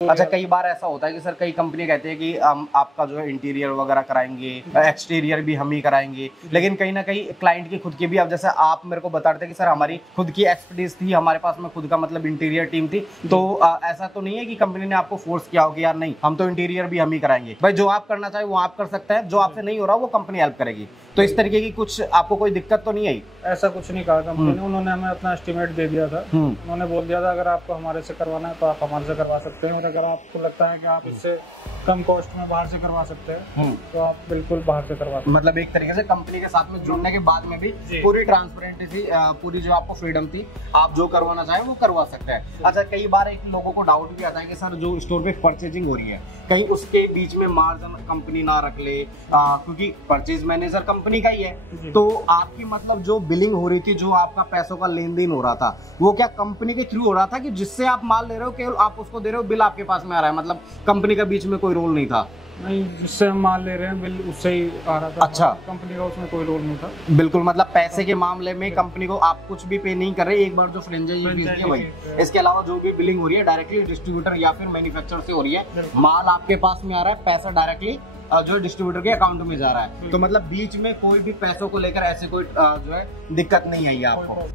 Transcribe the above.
अच्छा, कई बार ऐसा होता है कि सर कई कंपनी कहते हैं कि हम आपका जो है इंटीरियर वगैरह कराएंगे, एक्सटीरियर भी हम ही कराएंगे, लेकिन कहीं ना कहीं क्लाइंट की खुद की भी, अब जैसे आप मेरे को बता रहे थे कि सर हमारी खुद की एक्सपर्टीज थी, हमारे पास में खुद का मतलब इंटीरियर टीम थी, तो ऐसा तो नहीं है कि कंपनी ने आपको फोर्स किया हो कि यार नहीं हम तो इंटीरियर भी हम ही कराएंगे। भाई जो आप करना चाहे वो आप कर सकते हैं, जो आपसे नहीं हो रहा वो कंपनी हेल्प करेगी। तो इस तरीके की कुछ आपको कोई दिक्कत तो नहीं आई? ऐसा कुछ नहीं कहा कंपनी ने, उन्होंने हमें अपना एस्टिमेट दे दिया था। उन्होंने बोल दिया था अगर आपको हमारे से करवाना है तो आप हमारे से करवा सकते हैं, और अगर आपको लगता है कि आप इससे कम कॉस्ट में बाहर से करवा सकते हैं तो आप बिल्कुल बाहर से करवा सकते हैं। मतलब एक तरीके से कंपनी के साथ में जुड़ने के बाद में भी पूरी ट्रांसपेरेंसी थी, पूरी जो आपको फ्रीडम थी, आप जो करवाना चाहे वो करवा सकते हैं। अच्छा, कई बार एक लोगों को डाउट भी आता है कि सर जो स्टोर पे परचेजिंग हो रही है कहीं उसके बीच में मार्जिन कंपनी ना रख ले, क्योंकि परचेज मैनेजर कंपनी का ही है, तो आपकी मतलब जो बिलिंग हो रही थी, जो आपका पैसों का लेन देन हो रहा था, वो क्या कंपनी के थ्रू हो रहा था कि जिससे आप माल ले रहे हो केवल आप उसको दे रहे हो, बिल आपके पास में आ रहा है, मतलब कंपनी का बीच में कोई रोल नहीं था? नहीं, जिससे हम माल ले रहे हैं बिल उससे ही आ रहा था। अच्छा, कंपनी का उसमें कोई रोल नहीं था। बिल्कुल, मतलब पैसे के मामले में कंपनी को आप कुछ भी पे नहीं कर रहे, एक बार जो फ्रेंचाइजी फीस है वही, इसके अलावा जो भी बिलिंग हो रही है डायरेक्टली डिस्ट्रीब्यूटर या फिर मैन्युफैक्चरर से हो रही है, माल आपके पास में आ रहा है, पैसा डायरेक्टली जो डिस्ट्रीब्यूटर के अकाउंट में जा रहा है, तो मतलब बीच में कोई भी पैसों को लेकर ऐसे कोई जो है दिक्कत नहीं आई है आपको?